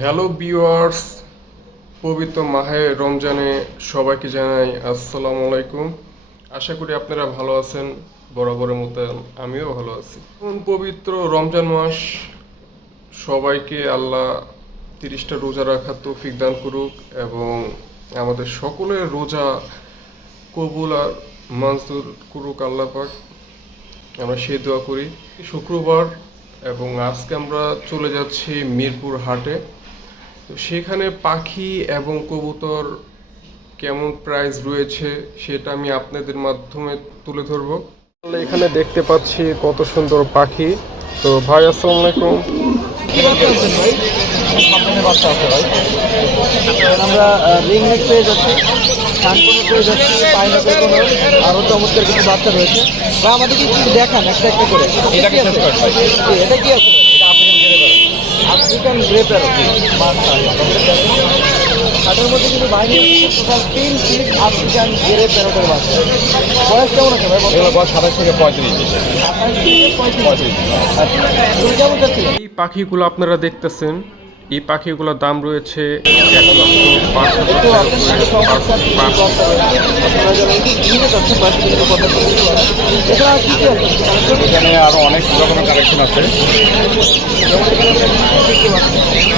Hello viewers পবিত্র মাহে রমজানে সবাইকে জানাই আসসালামু আলাইকুম। আশা করি আপনারা ভালো আছেন, বরাবরের মতো আমিও ভালো আছি। পবিত্র রমজান মাস, সবাইকে আল্লাহ তিরিশটা রোজা রাখার তৌফিক দান করুক এবং আমাদের সকলের রোজা কবুল আর মঞ্জুর করুক আল্লাহ পাক। আমরা সেই দোয়া করি। শুক্রবার এবং আজকে আমরা চলে যাচ্ছি মিরপুর হাটে। তো সেখানে পাখি এবং কবুতর কেমন প্রাইস রয়েছে সেটা আমি আপনাদের মাধ্যমে তুলে ধরবো। তাহলে এখানে দেখতে পাচ্ছি কত সুন্দর পাখি। তো ভাই আসসালামু আলাইকুম। বাচ্চা আছে ভাই? আমরা রিং নেক পেয়ে যাচ্ছি কানপুর পেয়ে যাচ্ছি পাইনাপেল কোনো আরও চমৎকার কিছু বাচ্চা রয়েছে। বা আমাদেরকে একটু দেখান একটা একটা করে। এটা কি আছে? এটা কি আছে? আফ্রিকান গ্রে প্যারো হাটের মধ্যে কিন্তু বাইরে টোটাল তিন পিস আফ্রিকান গ্রে প্যারোটের বাচ্চা বয়স কেমন আছে ভাই? বয়স সাতাশ থেকে পঁয়ত্রিশ। এই পাখিগুলো আপনারা দেখতেছেন। এই পাখিগুলোর দাম রয়েছে এক এখানে আরও অনেক রকমের কালেকশন আছে। vivo.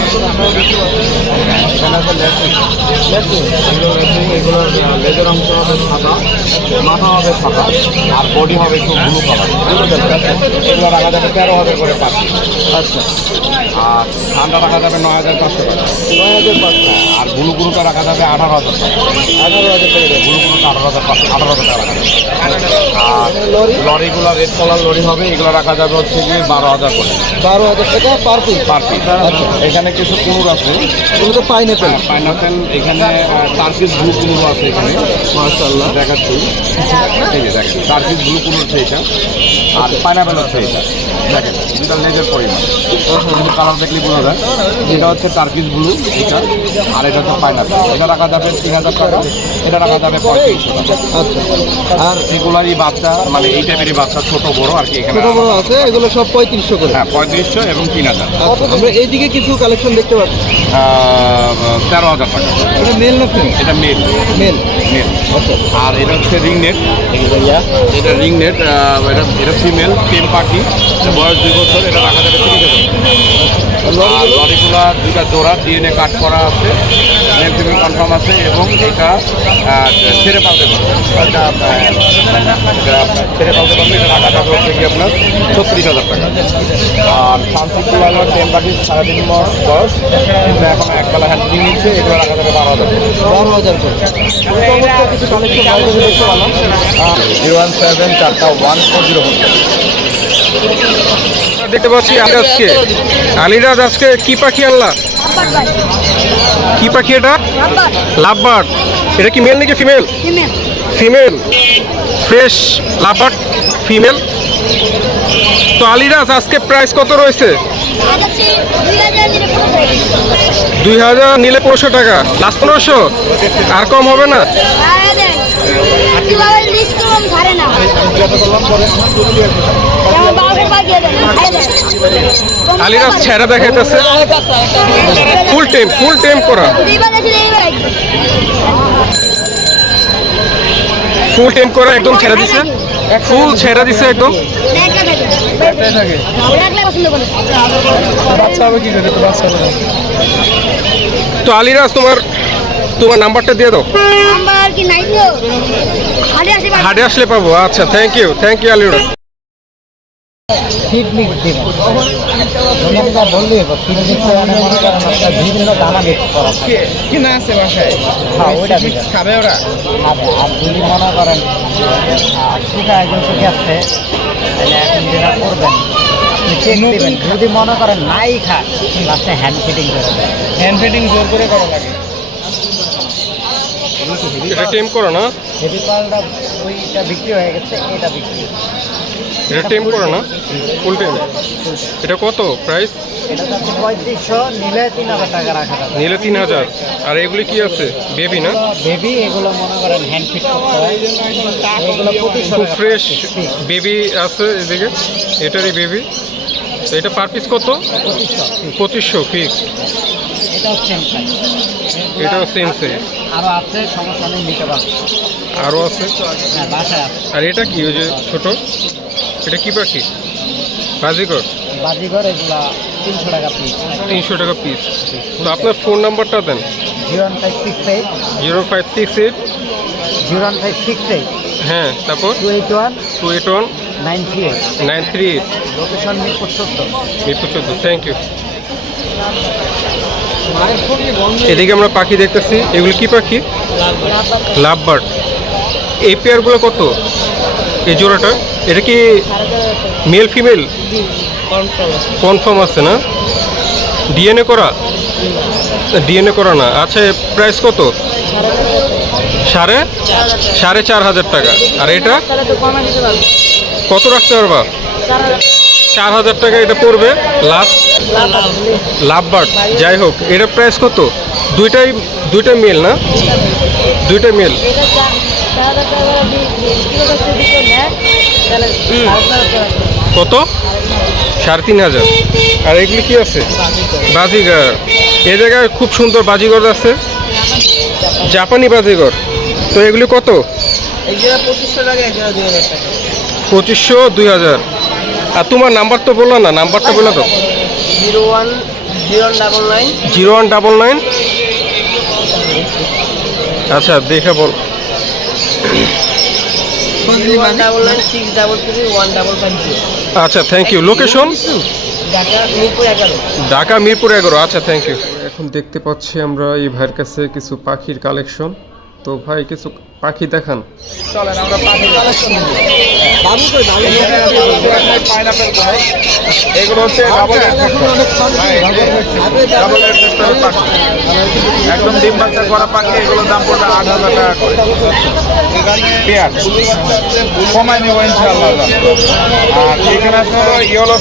মাথা হবে সাদা আর বডি হবে একটু ব্লু কালার রাখা যাবে তেরো হাজার করে পাচ্ছি আচ্ছা আর ঠান্ডা রাখা যাবে নয় হাজার পাঁচশো টাকা নয় হাজার পাঁচশো আর ব্লু গ্রুপে রাখা যাবে আঠারো হাজার আঠারো হাজার টাকা ব্লু গ্রুপে আঠারো হাজার পাঁচশো আঠারো হাজার টাকা রাখা যাবে আর লরি লরিগুলো রেড কালার লরি হবে এগুলো রাখা যাবে হচ্ছে গিয়ে বারো হাজার করে বারো হাজার টাকা পার পিস পার পিস আচ্ছা এখানে কিছু কুনুর আছে। এগুলো তো পাইনাপেল পাইনাপেল এখানে টার্কিস ব্লু কুনুর আছে এখানে। মাশাআল্লাহ। দেখাচ্ছি। এই যে দেখেন টার্কিস ব্লু কুনুর হচ্ছে এটা। আর পাইনাপেল হচ্ছে এটা। দেখেন দুটা লেজের পরিমাণ। কিন্তু কালার দেখলে বোঝা যায়। এটা হচ্ছে টার্কিস ব্লু এটা। আর এটা হচ্ছে পাইনাপেল এটা রাখা যাবে তিন হাজার টাকা। এটা রাখা যাবে পঁয়ত্রিশশো টাকা। আচ্ছা। আর এগুলারই বাচ্চা মানে এই টাইপেরই বাচ্চা ছোট বড় আর কি এখানে ছোট বড় আছে। এগুলো সব পঁয়ত্রিশশো করে। হ্যাঁ পঁয়ত্রিশশো এবং তিন হাজার। আচ্ছা আমরা এইদিকে কিছু কালেকশন দেখতে পাচ্ছি। তেরো হাজার টাকা। এটা মেল না ফিমেল এটা মেল মেল মেল আচ্ছা। আর এটা হচ্ছে রিং নেট এটা রিং নেট এটা এটা ফিমেল টেম পাখি বয়স দুই বছর এটা রাখা যাবে তিরিশ হাজার। আর লরিগুলা? দুইটা জোড়া ডিএনএ কাট করা আছে। মেল কনফার্ম আছে এবং এটা ছেড়ে পালতে পারবে। এটা, আপনার ছেড়ে পালতে পারবে এটা রাখা হচ্ছে কি আপনার ছত্রিশ হাজার টাকা। আর সানসিটি হলো টেম পাখি সাড়ে তিন মাস বয়স কিন্তু এখন একবেলা হ্যান্ডিং নিচ্ছে এগুলো রাখা যাবে বারো হাজার বারো হাজার করে। কিছু কালেকশন দেখতে পেলাম জিরো ওয়ান সেভেন চারটা ওয়ান ফোর জিরো দেখতে পাচ্ছি আজকে আলিরাজ আজকে কি পাখি আল্লাহ? কি পাখি এটা? লাভবার্ড এটা কি মেল নাকি female female female fresh lovebird female তো আলিরাজ আজকে প্রাইস কত রয়েছে? দুই হাজার দুই হাজার নিলে পনেরোশো টাকা। লাস্ট পনেরোশো? আর কম হবে না? আলিরাজ ছেড়া দেখাইতেছে। ফুল টাইম ফুল টাইম করা। ফুল টাইম করা একদম ছেড়া দিছে। ফুল ছেড়া দিছে একদম। তো আলিরাজ, তোমার তোমার নাম্বারটা দিয়ে দাও। হাটে আসলে পাবো। আচ্ছা thank you thank you Aliraj. Feed mix দিন যা বললি ফিড মিক্স মানে মনে করেন একটা বিভিন্ন দানা মিক্স করা থাকে কি না আছে বাসায়? হ্যাঁ ওইটা দিবেন খাবে ওরা? আর আর যদি মনে করেন একজন থেকে আসছে তাহলে এখন যেটা করবেন যদি মনে করেন নাই খান লাস্টে হ্যান্ড ফিটিং করে হ্যান্ড ফিটিং জোর করে করা লাগে। এটা টেম করো না। হেভি পালটা ওইটা বিক্রি হয়ে গেছে এটা বিক্রি এটা টেম করো না? ফুল টাইম এটা কত প্রাইস? নিলে তিন হাজার টাকা রাখা নিলে তিন হাজার। আর এগুলি কি আছে? বেবি না? বেবি এগুলো মনে করেন হ্যান্ড ফিট খুব ফ্রেশ বেবি আছে এদিকে। এটারই বেবি। তো এটা পার পিস কত? পঁচিশশো ফিক্স এটাও সেম সাইজ আরও আছে সমস্যা নেই নিতে পারবে। আরও হ্যাঁ আছে। আর এটা কি ওই যে ছোট? এটা কি পাখি? বাজিকর বাজিঘর এগুলা তিনশো টাকা পিস তিনশো টাকা পিস তো আপনার ফোন নাম্বারটা দেন। Zero five six eight. Zero five six eight. Zero five six eight. হ্যাঁ তারপর? Two eight one. Two eight one. Nine three eight. Nine three eight. Location Mirpur চোদ্দ। মিরপুর চোদ্দ। থ্যাংক ইউ এদিকে আমরা পাখি দেখতেছি। এগুলো কি পাখি? লাভ বার্ড এই পেয়ারগুলো কত? এই জোড়াটা এটা কি মেল ফিমেল কনফার্ম আছে না ডিএনএ করা ডিএনএ করা না আচ্ছা প্রাইস কত সাড়ে সাড়ে চার হাজার টাকা আর এটা কত রাখতে পারবা চার হাজার টাকা এটা পড়বে লাভ বার্ড যাই হোক এটা প্রাইস কত দুইটাই দুইটা মেল না দুইটা মেল কত? সাড়ে তিন হাজার। আর এগুলি কি আছে? বাজিগর। এ জায়গায় খুব সুন্দর বাজিগর আছে। জাপানি বাজিগর। তো এগুলি কত? পঁচিশশো দুই হাজার টাকা। পঁচিশশো দুই হাজার। আর তোমার নাম্বার তো বলল না নাম্বারটা বলল তো zero one zero double nine. Zero one double nine. আচ্ছা দেখে বল। আচ্ছা thank you location Dhaka Mirpur এগারো। ঢাকা মিরপুর এগারো আচ্ছা থ্যাংক ইউ এখন দেখতে পাচ্ছি আমরা এই ভাইয়ের কাছে কিছু পাখির কালেকশন তো ভাই কিছু পাখি দেখান। চলেন আমরা পাখি কালেকশন পাইনাপেল এগুলো হচ্ছে ডাবল ডাবল পাখি। একদম ডিম বাচ্চা করা পাখি এগুলোর দাম পড়বে আট হাজার টাকা করে। পেয়ার। কমাই নেব ইনশাআল্লাহ আর এখানে আছে হলো ইয়েলো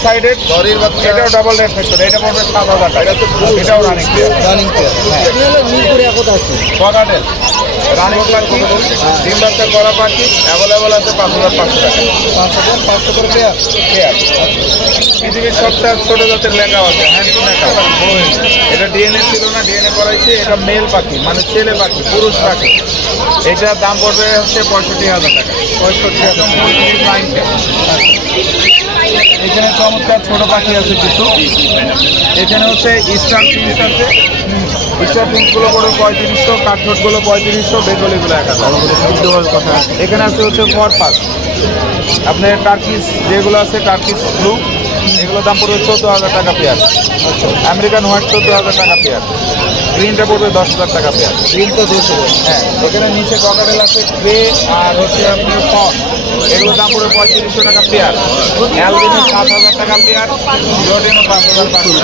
এটাও ডাবল এফেক্টর এটা পড়বে সাত হাজার টাকা। এটাও running pair running pair running পাখি ডিম বাচ্চা করা পাখি অ্যাভেলেবল আছে পাঁচ হাজার পাঁচশো টাকা। পাঁচ হাজার পাঁচশো করে পেয়ার পেয়ার পৃথিবীর সবচেয়ে ছোট জাতের লেখা আছে হ্যান্ড লেখা এটা ডিএনএ ছিল না ডিএনএ করাইছে এটা মেল পাখি মানে ছেলে পাখি, পুরুষ পাখি। এটার দাম পড়বে হচ্ছে পঁয়ষট্টি হাজার টাকা। পঁয়ষট্টি হাজার এখানে চমৎকার ছোট পাখি আছে কিছু। এখানে হচ্ছে ইস্টার প্রিন্স আছে। ইস্টার পিঙ্কগুলো পড়বে পঁয়ত্রিশশো কাঠঠোটগুলো পঁয়ত্রিশশো বেঙ্গলিগুলো এক হাজার কথা এখানে আছে হচ্ছে ফরপাস আপনার টার্কিস যেগুলো আছে টার্কিস ব্লু এগুলো দাম পড়বে চোদ্দ হাজার টাকা পেয়ার। আমেরিকান হোয়াইট চোদ্দ হাজার টাকা পেয়ার। গ্রিনটা পড়বে দশ হাজার টাকা পেয়ার। গ্রিন তো দুশো হ্যাঁ ওখানে নিচে ককাটেল আছে গ্রে আর হচ্ছে আপনার ফন এগুলো দাম পড়বে পঁয়ত্রিশশো টাকা পেয়ার। অ্যালবিনো সাত হাজার টাকা পেয়ার জর্ডিনো পাঁচ হাজার পাখির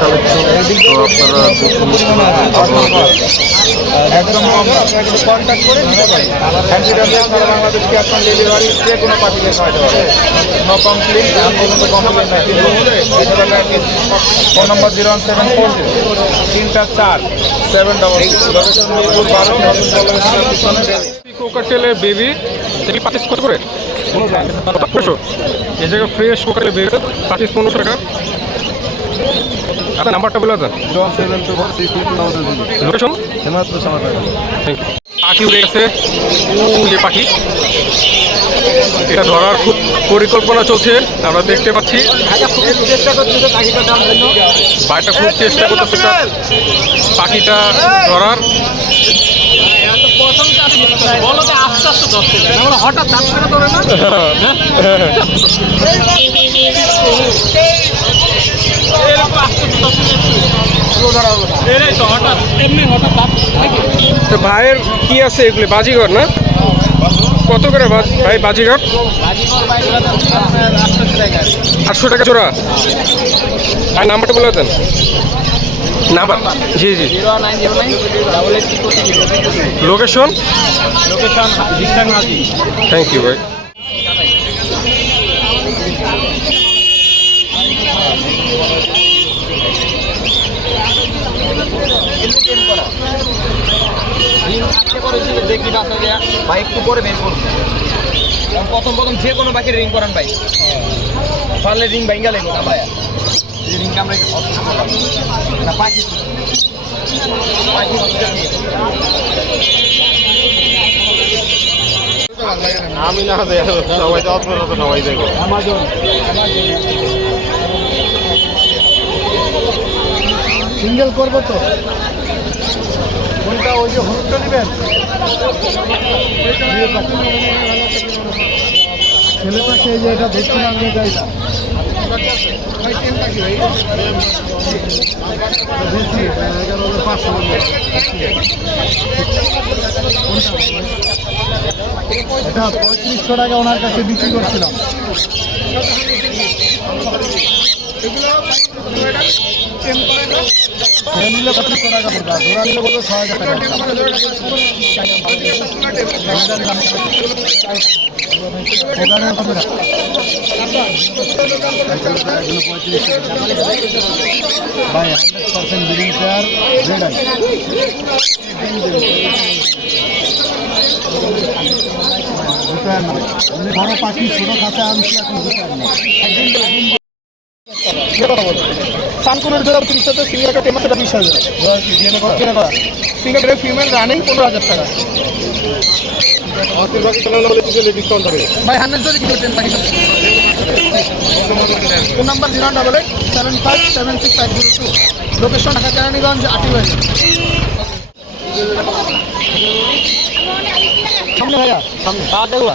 কালেকশন আপনারা একদম কম। কন্ট্যাক্ট করে নিতে পারি হ্যান্ডিক্যাপে সারা বাংলাদেশ ক্যাশ অন ডেলিভারি যে কোনো পাঠিয়ে খাওয়াতে পারে no complain phone number zero one seven four তিনটা চার সেভেন ডবল কোকাটেলের বেবি পাতিস কত করে? পনেরোশো জায়গায় ফ্রেশ কোকাটেলের বেবি পাতিস পনেরোশো টাকা। আপনার নাম্বারটা বলে দেন। লোকেশন? পাখি উড়ে গেছে। পাখি। এটা ধরার খুব পরিকল্পনা চলছে, আমরা দেখতে পাচ্ছি। ভাইটা খুব চেষ্টা করতেছে পাখিটা ধরার। হঠাৎ তো ভাইয়ের কি আছে এগুলি? বাজিঘর না? কত করে ভাই ভাই বাজিঘাট? আটশো টাকা জোড়া। আর নাম্বারটা বলে দেন। নাম্বার? জি জি। লোকেশন? লোকেশন থ্যাংক ইউ ভাই। দেখি বাসা দেয়া ভাই একটু পরে বের করুন। প্রথম প্রথম যে কোনো পাখির রিং করান ভাই। পারলে রিং লেগো না ভাই। রিংটা আমরা না পাখি আমি না যাই সবাই যাওয়ার সবাই যাই আমাজন। সিঙ্গেল করব তো? কোনটা ওই যে হলুদটা নেবেন ছেলেটাকে এই যে এটা দেখছিলাম যে গাড়িটা বেশি এগারো এটা পঁয়ত্রিশশো টাকা ওনার কাছে বিক্রি করছিলাম। এটা নিলে পঁচিশশো টাকা পড়বে আর নিলে টাকা কত টাকা? এগুলো পঁয়ত্রিশশো টাকা। দুটার নয় বড় পাখি ছোট খাঁচা আনছি এখন সানকুনের জোড়া তিরিশ হাজার সিঙ্গেলটা টেন হাজার বিশ হাজার। সিঙ্গেল ফিমেল রানিং পনেরো হাজার টাকা। ভাই হান্ড্রেড জোড়ি kilo ten phone number zero double eight seven five seven six five zero two location Dhaka Keraniganj Atibari. সামনে ভাইয়া সামনে। পা দেখবা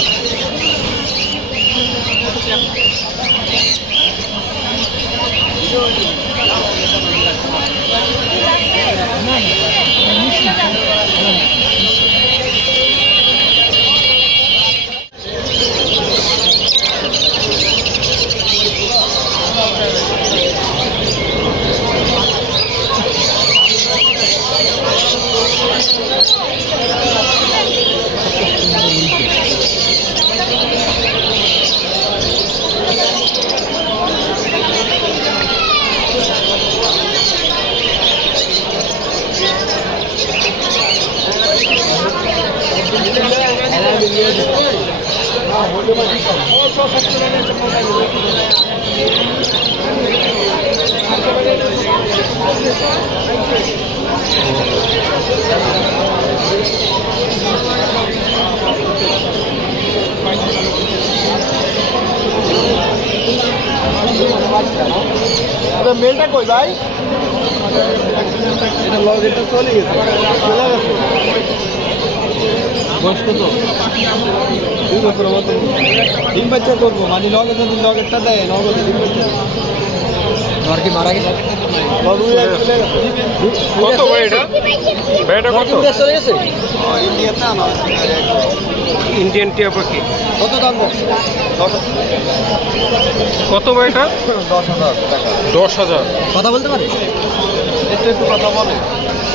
মেলটা কই ভাই? এটা লগ এটা চলে গেছে। চলে গেছে। বয়স কত দুই বছর মতো। ডিম বাচ্চা করব মানে লগে যদি লগেরটা দেয় নগদে ডিম বাচ্চা। আর কি মারা গেছে? কত এটা? এটা কত? ইন্ডিয়া চলে গেছে? ইন্ডিয়ান টিয়া পাখি। কত দাম কত ভাই এটা? দশ হাজার দশ হাজার। কথা বলতে পারে? একটু একটু কথা বলে।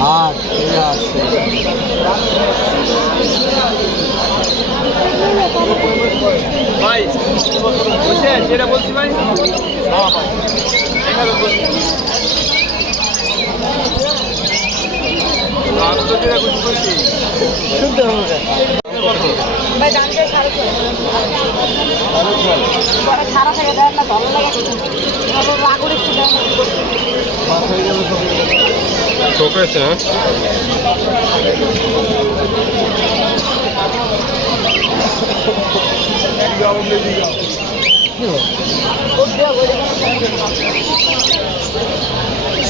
দশ হাজার টাকা পঁচিশশো টাকা আট আসছে ভাই? বুঝছেন যেটা বলছি ভাই আমি তো যেটা বুঝতে পারছি শুনতে হবে ভাই দাম দিয়ে সাড়ে ছয় সারা থেকে দেন না ভালো লাগে। রাগুর একটু মাছ হয়ে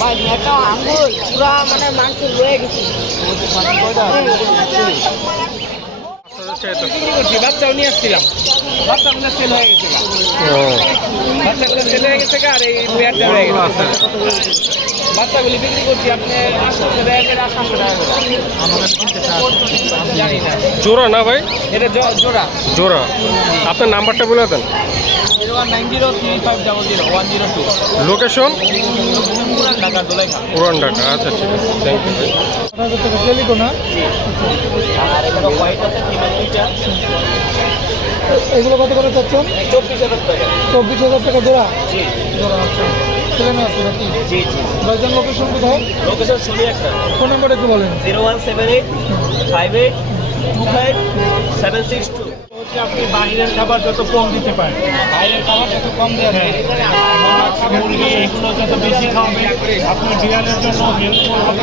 ভাই একটা আঙ্গুর পুরা মানে মাংস রয়ে গেছে বাচ্চাও নিয়ে আসছিলাম। বাচ্চাগুলো সেল হয়ে গেছে বাচ্চাগুলো সেল হয়ে গেছে আর এই পেয়ারটা হয়ে গেছে বাচ্চাগুলি বিক্রি করছি আপনি আটশো টাকা করে আর টাকা করে। জানি না জোড়া না ভাই? এটা জোড়া। জোড়া। আপনার নাম্বারটা বলে দেন। Nine zero three five double zero one zero location Puran Dhaka Dolaikha পুরান ঢাকা। আচ্ছা ঠিক আছে। থ্যাংক ইউ ভাই। আর হোয়াইট আছে এগুলো কত করে চাচ্ছেন? চব্বিশ হাজার টাকা। চব্বিশ হাজার টাকা জোড়া? জি। জোড়া আচ্ছা সেখানে আছে নাকি? জি জি। ভাইজান লোকেশন কোথায়? লোকেশন শুধু একটা ফোন নাম্বার একটু বলেন। Zero one seven eight five eight two five seven six two. হচ্ছে আপনি বাইরের খাবার যত কম দিতে পারেন। বাইরের খাবার যত কম দেওয়া যায়। মুরগি এগুলো যত বেশি খাওয়াবে আপনার বিড়ালের জন্য হেল্প করবে।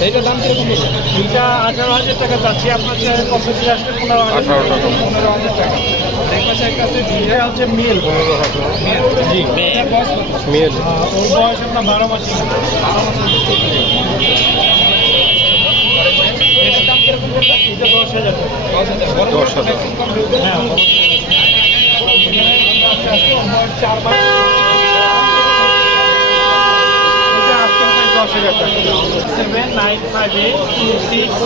এইটার দাম কীরকম? এটা আঠারো হাজার টাকা যাচ্ছে আপনার দিয়ে আসলে পনেরো হাজার। টাকা। পনেরো হাজার টাকা। হচ্ছে মেল। জি? মেল। ওর বয়স আপনার বারো মাস বারো? এটা দশ হাজার টাকা। দশ হাজার হ্যাঁ চার মাস। দশ হাজার টাকা seven nine five eight two six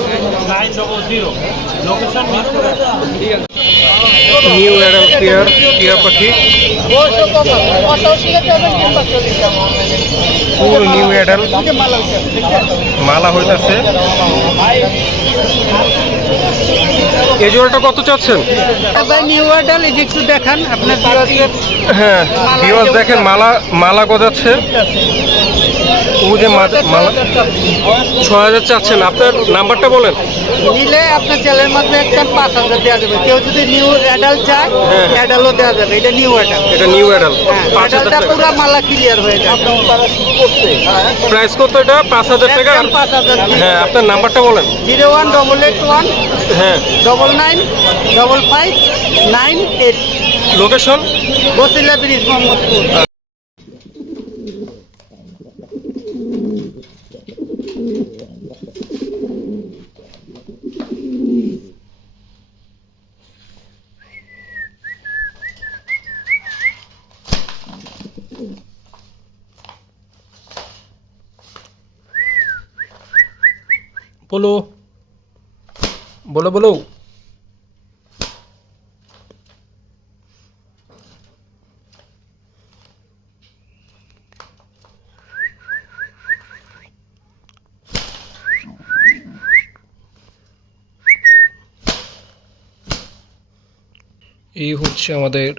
nine double zero. Location মালা হইতাছে। এই জোড়াটা কত চাচ্ছেন? একটু দেখান আপনার হ্যাঁ বিওয়াস দেখেন মালা মালা গজাচ্ছে। ও যে মালা ছ হাজার চাচ্ছেন। আপনার নাম্বারটা বলেন। নিলে আপনার চ্যানেলের মাধ্যমে একটা পাঁচ হাজার দেওয়া যাবে। কেউ যদি নিউ অ্যাডাল্ট চায় হ্যাঁ। অ্যাডালও দেওয়া যাবে। এটা নিউ অ্যাডাল এটা নিউ অ্যাডাল হ্যাঁ পাঁচ হাজার টাকা। পুরো মালা ক্লিয়ার হয়ে যাবে। প্রাইস কত এটা? পাঁচ হাজার টাকা? পাঁচ হাজার। হ্যাঁ আপনার নাম্বারটা বলেন। Zero one double eight one হ্যাঁ। Double nine double five nine eight location Basila bridge Mohammadpur বলো বলো বলো। এই হচ্ছে আমাদের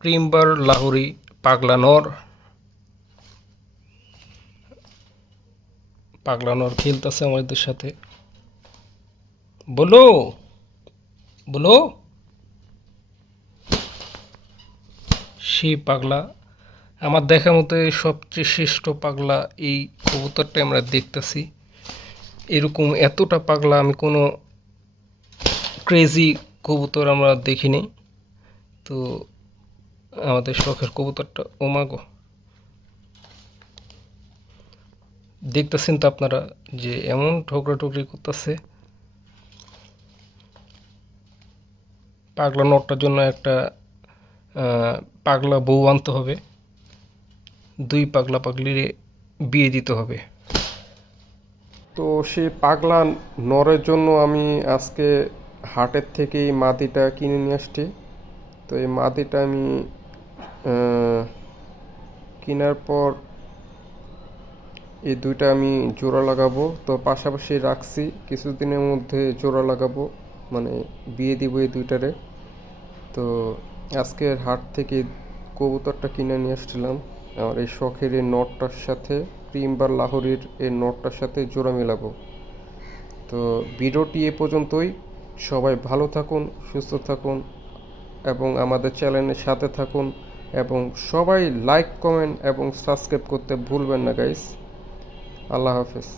ক্রিমবার লাহোরি পাগলা নর। পাগলানোর খেলতেছে আমাদের সাথে। বলো। বলো। সেই পাগলা, আমার দেখা মতে সবচেয়ে শ্রেষ্ঠ পাগলা এই কবুতরটা আমরা দেখতেছি। এরকম এতটা পাগলা আমি কোনো ক্রেজি কবুতর আমরা দেখিনি। তো আমাদের শখের কবুতরটা ওমাগো দেখতেছেন তো আপনারা যে এমন ঠোকরা ঠুকরি করতেছে। পাগলা নটটার জন্য একটা পাগলা বউ আনতে হবে। দুই পাগলা পাগলির বিয়ে দিতে হবে। তো সেই পাগলা নরের জন্য আমি আজকে হাটের থেকে এই মাদিটা কিনে নিয়ে আসছি। তো এই মাদিটা আমি কেনার পর এই দুইটা আমি জোড়া লাগাবো। তো পাশাপাশি রাখছি, কিছুদিনের মধ্যে জোড়া লাগাবো। মানে বিয়ে দিব এই দুইটারে। তো আজকের হাট থেকে কবুতরটা কিনে নিয়ে আসছিলাম। আমার এই শখের এই নটটার সাথে ক্রিমবার লাহোরির এই নটটার সাথে জোড়া মেলাবো। তো ভিডিওটি এ পর্যন্তই। সবাই ভালো থাকুন, সুস্থ থাকুন এবং আমাদের চ্যানেলের সাথে থাকুন এবং সবাই লাইক, কমেন্ট এবং সাবস্ক্রাইব করতে ভুলবেন না গাইস আল্লাহ হাফেজ।